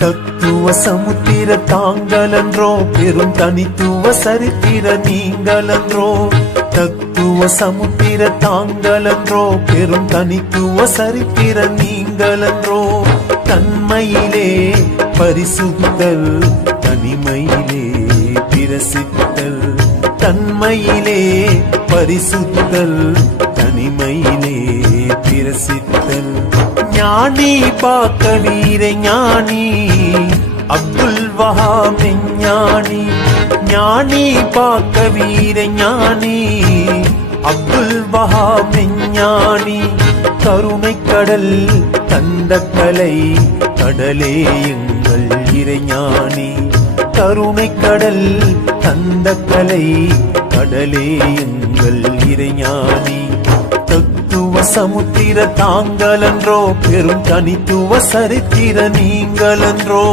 தத்துவ சமுத்திர தாங்களன்றோ பெரும் தனித்துவ சரித்திர நீங்களன்றோ தத்துவ சமுத்திர தாங்களன்றோ பெரும் தனித்துவ சரித்திர நீங்களன்றோ தன்மையிலே பரிசுத்தல் தனிமையிலே பிரசித்தல். தன்மையிலே பரிசுத்தல் தனிமையிலே பிரசித்தல். ஞானி பார்க்க வீர ஞானி. அப்துல் வஹாப் ஞானி. ஞானி பாக்க வீர ஞானி. அப்துல் வஹாப் ஞானி. கருணை கடல் தந்த கலை கடலே எங்கள் இறைஞானி கருணை கடல் தந்த கலை கடலே எங்கள் இறைஞானி சமுத்திர தாங்களன்றோ பெரும் தனித்துவ சரித்திர நீங்களன்றோ.